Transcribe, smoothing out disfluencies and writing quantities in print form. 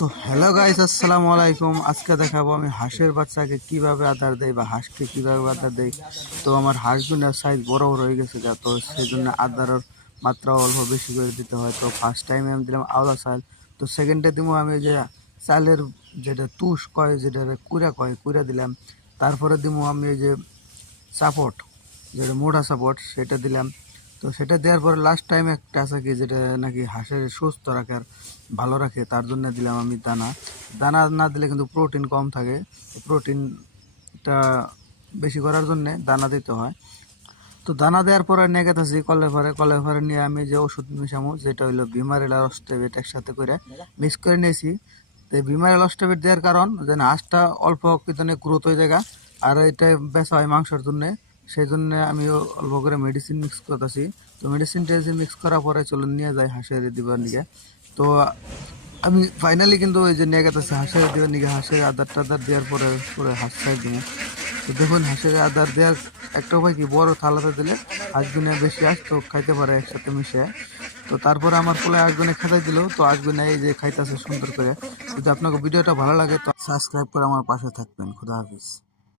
তো hello guys, আসসালামু আলাইকুম। আজকে দেখাবো আমি হাঁসের বাচ্চাকে কিভাবে আদার দেই বা হাঁসকে কিভাবে আদার দেই। তো আমার হাঁসগুলোর সাইজ বড় বড় হয়ে গেছে যা, তো সেই জন্য আদারের মাত্রা অল্প বেশি করে দিতে হয়। তো ফার্স্ট টাইমে আমি দিলাম আওলা চাল, তো সেকেন্ডে দিব আমি যে চালের যেটা তুষ কয়, যেটা কুড়া কয়, কুড়া দিলাম। তারপরে দিব আমি এই যে সাপোর্ট, যেটা মোটা সাপোর্ট, সেটা দিলাম। তো সেটা দেওয়ার পরে লাস্ট টাইম একটা আছে কি, যেটা নাকি হাঁসের সুস্থ রাখে আর ভালো রাখে, তার জন্য দিলাম আমি দানা। দানা না দিলে কিন্তু প্রোটিন কম থাকে, প্রোটিনটা বেশি করার জন্যে দানা দিতে হয়। তো দানা দেওয়ার পরে নেগেতাছি কলে ভরে নিয়ে আমি যে ওষুধ মিশামো, যেটা হইলো ভিমারেল আর অস্টেবেট একসাথে করে মিক্স করে নিয়েছি। তো ভিমারেল অস্টেবেট দেওয়ার কারণ যেন হাঁসটা অল্প কিতনে গ্রোথ হয়ে যায়, আর এটা বেচা হয় মাংসের জন্য। সেই জন্য আমি অল্প করে মেডিসিন মিক্স করতেছি। তো মেডিসিন টেডিসিন মিক্স করার পরে চলুন নিয়ে যাই হাঁসের দিবার নিকে। তো আমি ফাইনালি কিন্তু ওই যে নিয়ে গেতেছি হাঁসের দিবার নিকে, হাঁসের আদার টাদার দেওয়ার পরে পরে হাঁস ছাড় দিব। তো দেখুন হাঁসের আদার দেওয়ার একটা উপায় কি, বড় থালাতে দিলে হাঁসগুনে বেশি আসতো খাইতে পারে একসাথে মিশে। তো তারপরে আমার পোলায় আগুনে খেতে দিল, তো আগুনে এই যে খাইতেছে সুন্দর করে। যদি আপনাকে ভিডিওটা ভালো লাগে তো সাবস্ক্রাইব করে আমার পাশে থাকবেন। খুদা হাফিজ।